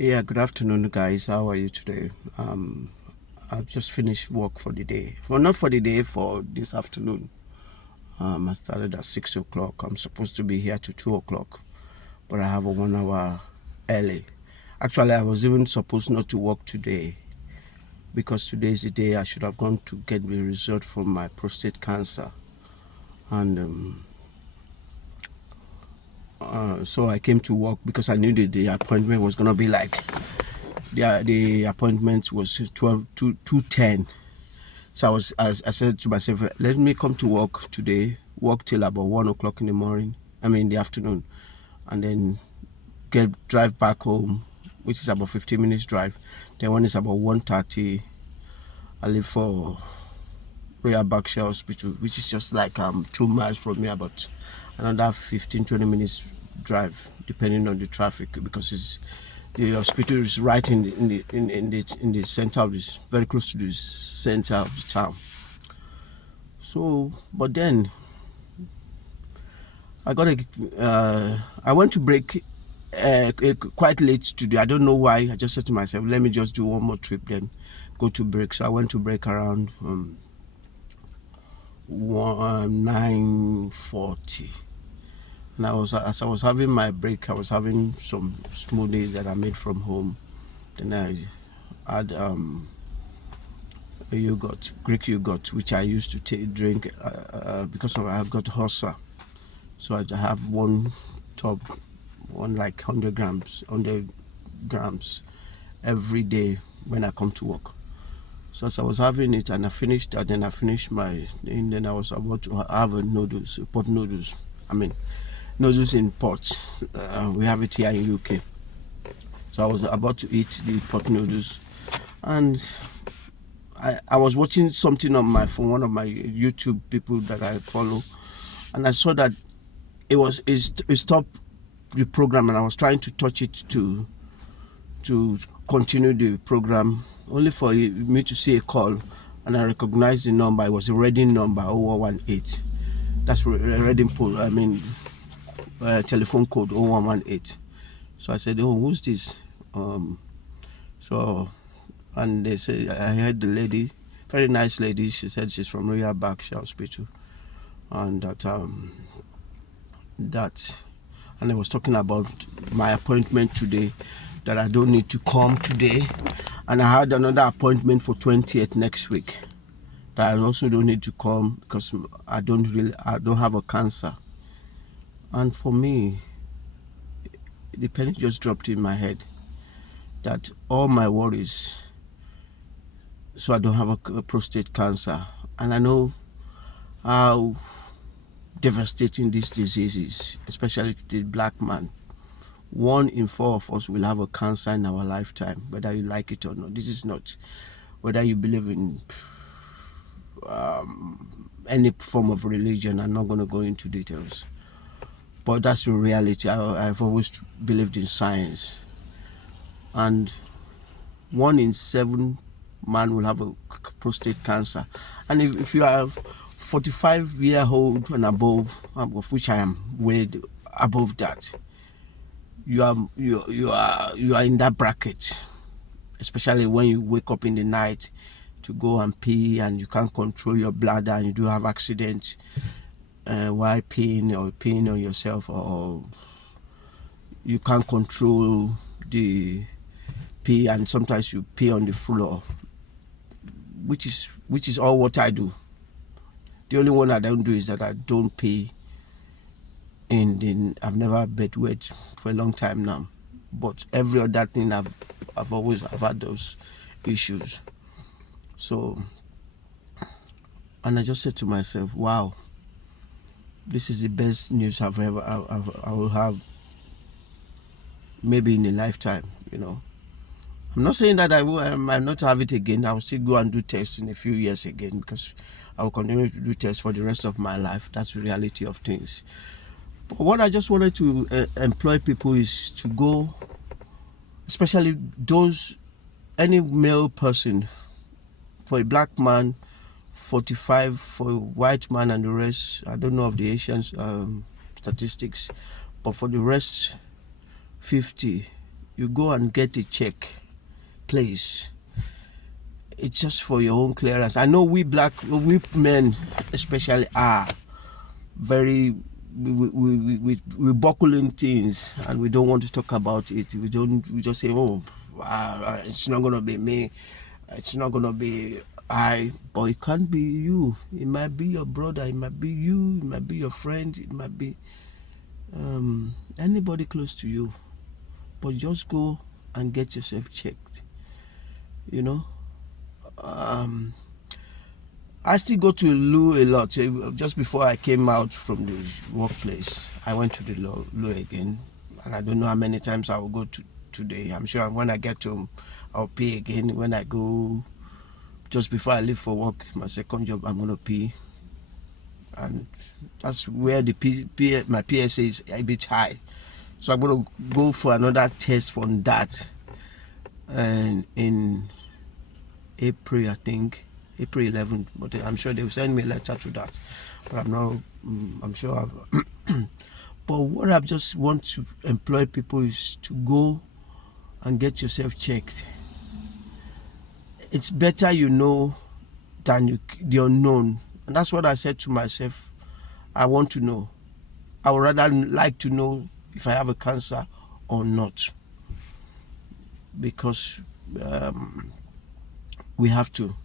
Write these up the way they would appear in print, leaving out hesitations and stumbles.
Yeah, good afternoon, guys. How are you today? I've just finished work for the day. Well, not for the day, for this afternoon. I started at 6 o'clock. I'm supposed to be here to 2 o'clock, but I have a 1 hour early. Actually, I was even supposed not to work today because today is the day I should have gone to get the result from my prostate cancer, and so I came to work because I knew that the appointment was gonna be like the appointment was 2:10. So I said to myself, let me come to work today, work till about 1 o'clock in the morning, in the afternoon, and then drive back home, which is about 15 minutes drive. Then when it's about 1:30, I leave for Royal Berkshire Hospital, which is just like 2 miles from me, about another 15-20 minutes drive, depending on the traffic, because the hospital is right in the center of this, very close to the center of the town. So, but then I went to break quite late today. I don't know why. I just said to myself, let me just do one more trip, then go to break. So I went to break around 9:40. And as I was having my break, I was having some smoothie that I made from home. Then I had a yogurt, Greek yogurt, which I used to drink because I've got ulcer. So I have one tub, one like 100 grams every day when I come to work. So as I was having it and I finished that, then I finished and then I was about to have pot noodles. Noodles in pots. We have it here in UK. So I was about to eat the pot noodles, and I was watching something on my phone, one of my YouTube people that I follow, and I saw that it stopped the program, and I was trying to touch it to continue the program, only for me to see a call, and I recognized the number. It was a Reading number, 0118. That's a Reading telephone code, 0118. So I said, oh, who's this? And they said, I heard the lady, very nice lady. She said she's from Royal Berkshire Hospital, and and I was talking about my appointment today, that I don't need to come today, and I had another appointment for 20th next week that I also don't need to come because I don't have a cancer. And for me, the penny just dropped in my head that all my worries, so I don't have a prostate cancer, and I know how devastating this disease is, especially to the black man. 1 in 4 of us will have a cancer in our lifetime, whether you like it or not. This is not whether you believe in any form of religion. I'm not going to go into details, but that's the reality. I've always believed in science, and 1 in 7 man will have a prostate cancer. And if you are 45-year-old and above, of which I am way above that, you are in that bracket, especially when you wake up in the night to go and pee and you can't control your bladder and you do have accidents while peeing on yourself, or you can't control the pee and sometimes you pee on the floor, which is all what I do. The only one I don't do is that I don't pee I've never bedwet for a long time now, but every other thing I've had those issues. So, and I just said to myself, wow, this is the best news I will have maybe in a lifetime. I'm not saying that I might not have it again. I will still go and do tests in a few years again, because I will continue to do tests for the rest of my life. That's the reality of things. But what I just wanted to employ people is to go, especially any male person, for a black man, 45, for a white man, and the rest, I don't know of the Asian statistics, but for the rest, 50, you go and get a check, please. It's just for your own clearance. I know we men especially are very, we buckle in things and we don't want to talk about it. We just say, oh, it's not going to be me. It's not going to be I, but it can't be you. It might be your brother. It might be you. It might be your friend. It might be anybody close to you. But just go and get yourself checked. You know, I still go to loo a lot. Just before I came out from the workplace, I went to the loo again, and I don't know how many times I will go to today. I'm sure when I get home, I'll pee again. When I go, just before I leave for work, my second job, I'm gonna pee, and that's where my PSA is a bit high. So I'm gonna go for another test from that, and in April, I think. April 11th, but I'm sure they'll send me a letter to that. But I'm sure but what I just want to employ people is to go and get yourself checked. It's better you know than the unknown. And that's what I said to myself. I want to know. I would rather like to know if I have a cancer or not. Because we have to.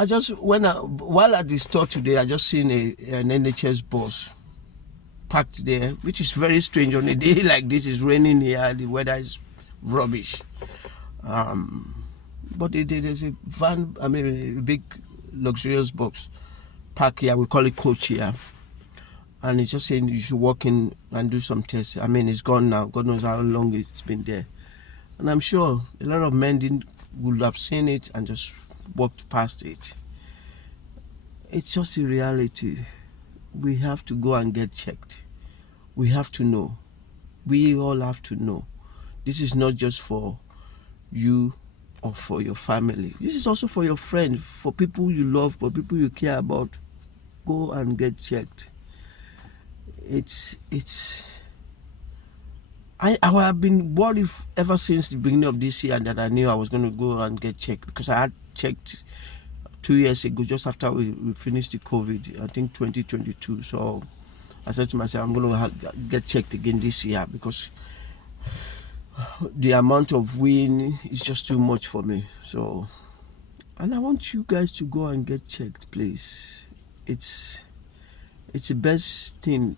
While at the store today, I just seen an NHS bus parked there, which is very strange on a day like this. It's raining here, the weather is rubbish. But there's a van, a big luxurious box parked here. We call it coach here, and it's just saying you should walk in and do some tests. It's gone now. God knows how long it's been there, and I'm sure a lot of men would have seen it and just walked past it. It's just a reality. We have to go and get checked. We have to know. We all have to know. This is not just for you or for your family. This is also for your friends, for people you love, for people you care about. Go and get checked. I have been worried ever since the beginning of this year that I knew I was going to go and get checked, because I had checked 2 years ago, just after we finished the COVID, I think 2022. So I said to myself, I'm going to get checked again this year, because the amount of wind is just too much for me. So, and I want you guys to go and get checked, please. It's the best thing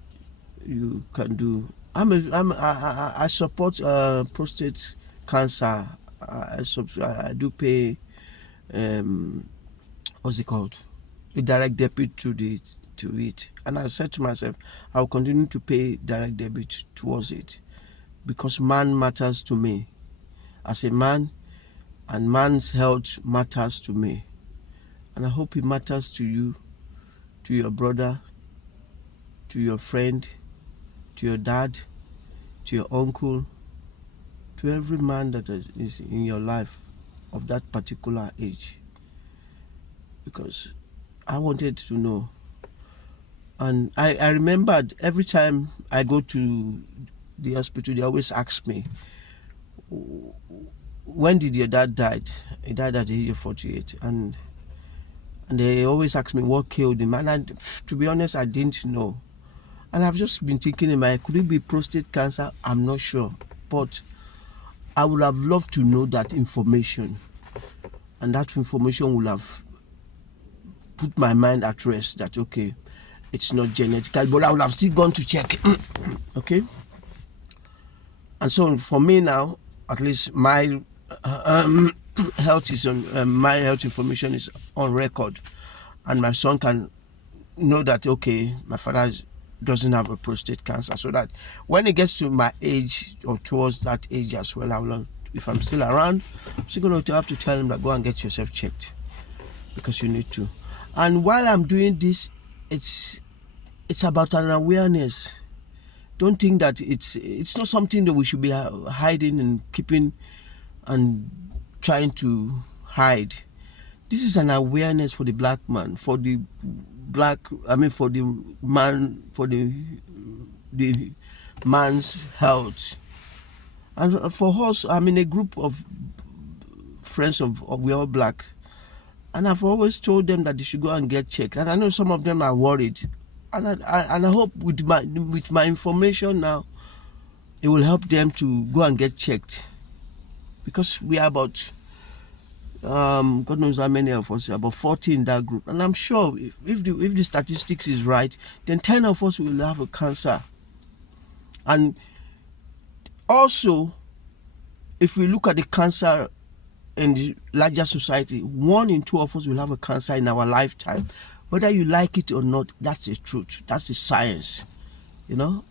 you can do. I support prostate cancer. I do pay what's it called? A direct debit to it. And I said to myself, I'll continue to pay direct debit towards it, because man matters to me as a man, and man's health matters to me. And I hope it matters to you, to your brother, to your friend, to your dad, to your uncle, to every man that is in your life of that particular age. Because I wanted to know. And I remembered every time I go to the hospital, they always ask me, when did your dad die? He died at the age of 48. And they always ask me what killed him. And to be honest, I didn't know. And I've just been thinking in my head, could it be prostate cancer? I'm not sure. But I would have loved to know that information. And that information would have put my mind at rest that, okay, it's not genetical, but I would have still gone to check. Okay? And so for me now, at least my health is on, my health information is on record. And my son can know that, okay, my father doesn't have a prostate cancer, so that when it gets to my age or towards that age as well, I will, if I'm still around, I'm still going to have to tell him that go and get yourself checked, because you need to. And while I'm doing this, it's about an awareness. Don't think that it's not something that we should be hiding and keeping and trying to hide. This is an awareness for the black man, for the man, for the man's health. And for us, I'm in a group of friends of we all black, and I've always told them that they should go and get checked. And I know some of them are worried, and I hope with my information now, it will help them to go and get checked, because we are about God knows how many of us, about 40 in that group, and I'm sure if the statistics is right, then 10 of us will have a cancer. And also, if we look at the cancer in the larger society, 1 in 2 of us will have a cancer in our lifetime. Whether you like it or not, that's the truth. That's the science.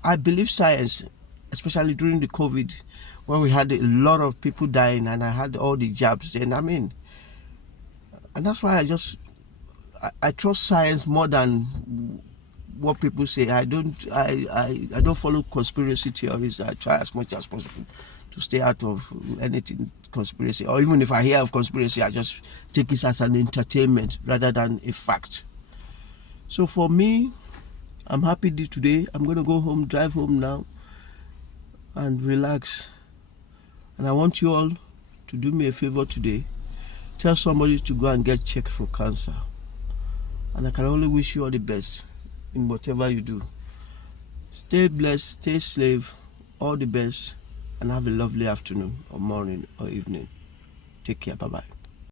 I believe science, especially during the COVID, when we had a lot of people dying and I had all the jabs. And that's why I trust science more than what people say. I don't follow conspiracy theories. I try as much as possible to stay out of anything conspiracy, or even if I hear of conspiracy, I just take it as an entertainment rather than a fact. So for me, I'm happy today. I'm going to go home, drive home now, and relax. And I want you all to do me a favor today. Tell somebody to go and get checked for cancer. And I can only wish you all the best in whatever you do. Stay blessed, stay safe, all the best, and have a lovely afternoon or morning or evening. Take care. Bye-bye.